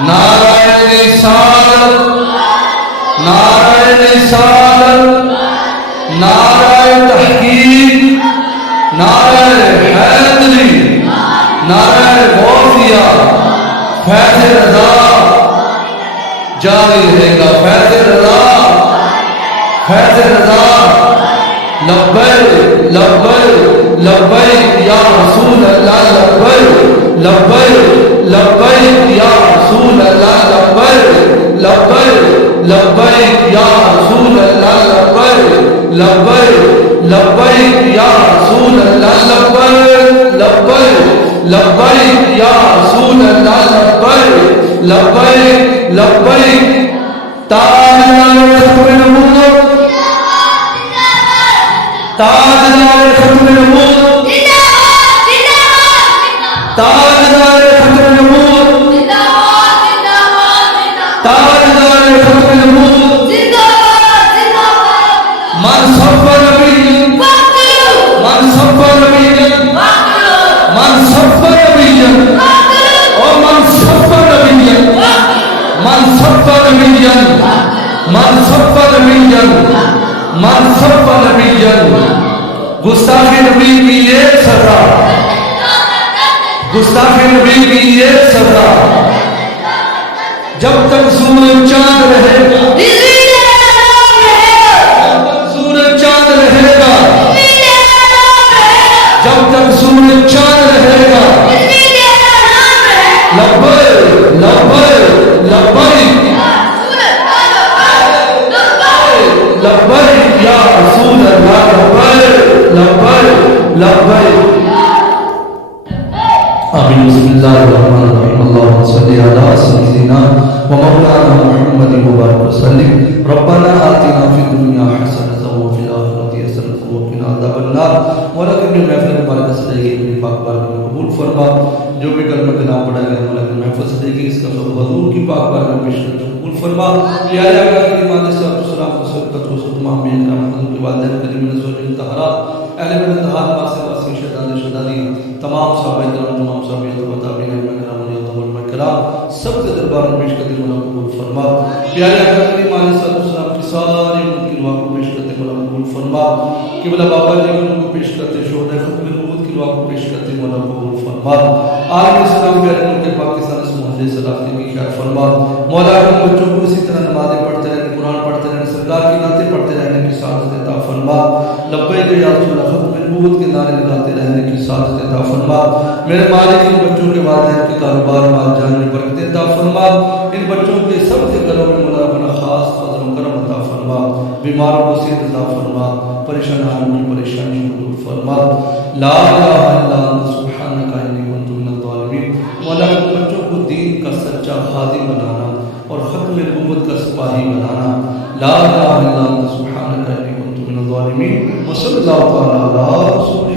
نعرہ رسالت، نعرہ رسالت، نعرہ تحقیق، نعرہ حیدری، نعرہ غوثیہ، فیض رضا جاری رہے گا، فیض رضا، فیض رضا، لبیک لبیک لبیک یا رسول اللہ، لبیک لبیک لبیک یا رسول اللہ، لبیک لبیک لبیک یا رسول اللہ، لبیک لبیک لبیک یا رسول اللہ، لبیک لبیک لبیک یا رسول اللہ، لبیک لبیک لبیک تاجدار ختم نبوت، تاجدار ختم نبوت، تاجدار ختم نبوت، تاجدار ختم نبوت، من صف نبی، من صف نبی، من صف نبی، او من صف نبی، من صف نبی، من صف نبی، من صف نبی، گستاخ نبی کی یہ سزا، گستاخ نبی کی یہ سزا، جب تک سورج چاند رہے گا، جب تک سورج چاند رہے گا، جب تک سورج چاند رہے گا، لبیک لبیک لبیک لبیک یا رسول اللہ، لبیک لبیک لبیک۔ آمین۔ بسم اللہ الرحمن الرحیم۔ اللہم صلی علی سیدنا و مولانا محمد مبارک وسلم۔ ربنا آتنا فی الدنیا حسنۃ وفی الآخرۃ حسنۃ وقنا عذاب النار۔ مولا کریم نے محفل مبارکہ سجائی گئی، اپنی پاک بارگاہ میں قبول فرما۔ جو بھی کلمہ کلام پڑھا گیا مولا کریم محفل سجائی گئی، اس کا سب حضور کی پاک بارگاہ میں پیش کرتے قبول فرما۔ پیارے آقا کی مادہ صلی اللہ علیہ وسلم کو صدقۃ و تمام میں کرم حضور کے والدین کریم رسول طاہرات، اہل بیت طاہرات، واسع واسع شہداء شہداء، تمام صحابہ کرام، تمام صحابیات و تابعین کرام، سب کے دربار میں پیش کرتے مولا قبول فرما۔ پیارے آقا کی مادہ صلی اللہ علیہ وسلم کی ساری ان کی دعا کو پیش کرتے مولا قبول فرما۔ قبلہ بابا جی کو پیش کرتے، شہداء ختم نبوت کی دعا کو پیش کرتے مولا قبول فرما۔ عالم اسلام کے کے پاکستان سے محض سلامتی کی خیر فرما۔ مولا ان بچوں کو اسی طرح نمازیں پڑھتے رہنے، قرآن پڑھتے رہنے، سرکار کی نعتیں پڑھتے رہنے کی سعادت عطا فرما۔ لبیک یا رسول اللہ، ختم نبوت کے نعرے لگاتے رہنے کی سعادت عطا فرما۔ میرے مالک ان بچوں کے والدین کے کاروبار مال جان میں برکت عطا فرما۔ ان بچوں کے سب کے گھروں میں مولا اپنا خاص فضل و کرم عطا فرما۔ بیماروں کو صحت عطا فرما، پریشان حالوں کی پریشانی کو دور فرما۔ لا الہ الا انت سبحانک انی کنت من الظالمین۔ مولا ان بچوں کو دین کا سچا خادم بنانا اور ختم نبوت کا سپاہی بنانا۔ لا الہ الا انت سبحانک انی کنت من الظالمین۔ وصلی اللہ تعالی علی رسول